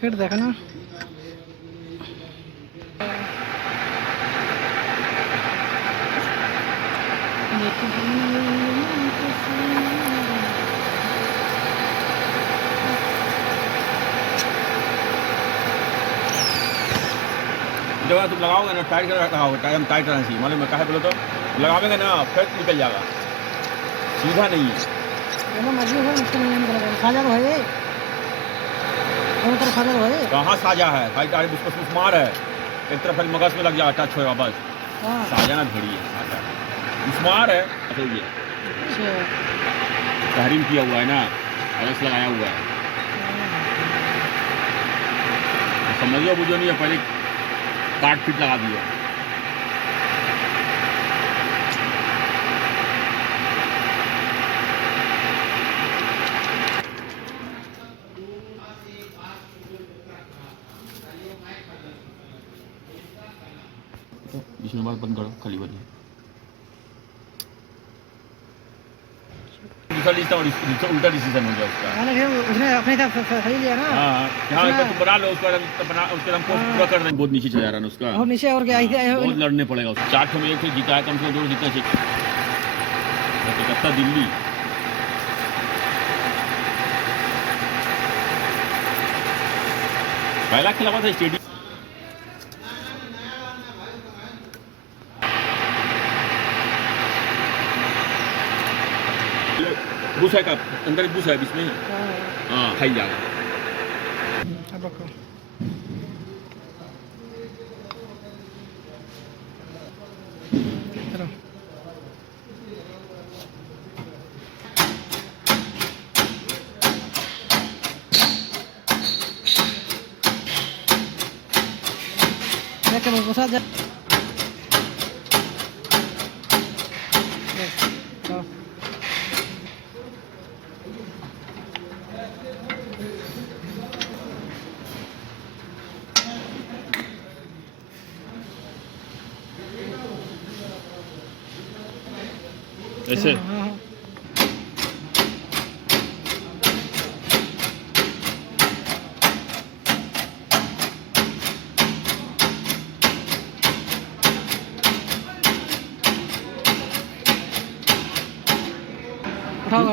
Ticket देखना। जब तुम लगाओगे ना टाइट कर लगाओगे, टाइम टाइट रहना चाहिए, मालूम है कहा बोलो तो लगाओगे ना फिर निकल जाएगा, सीधा नहीं है। साजा तो है, साजा तो है। कहाँ साजा है भाई, टाइट उसको सुमार है, एक तरफ मगज में लग जाएगा, टच होगा बस। साजा ना भेड़ी है, साजा सुमार है। अच्छा ये तहरीम किया हुआ है ना, अलग से लगाया हुआ है, समझिए बुझो नहीं है, पहले काट पीट लगा दिया। इसमें बात बंद करो, खाली वाली उल्टा डिसीजन हो गया उसका। उसने अपने हिसाब से सही लिया ना। हाँ तो बना लो उसका, उसके हम पूरा कर देंगे। बहुत नीचे चला जा रहा है उसका, और नीचे और क्या बहुत लड़ने पड़ेगा उसको। 4 में 1 जीता है, कम से कम 2 जीतना चाहिए। कलकत्ता दिल्ली पहला खिला हुआ था स्टेडियम। बूस है का अंदर बूस है इसमें। हाँ खाई जाएगा। ऐसे उठाओ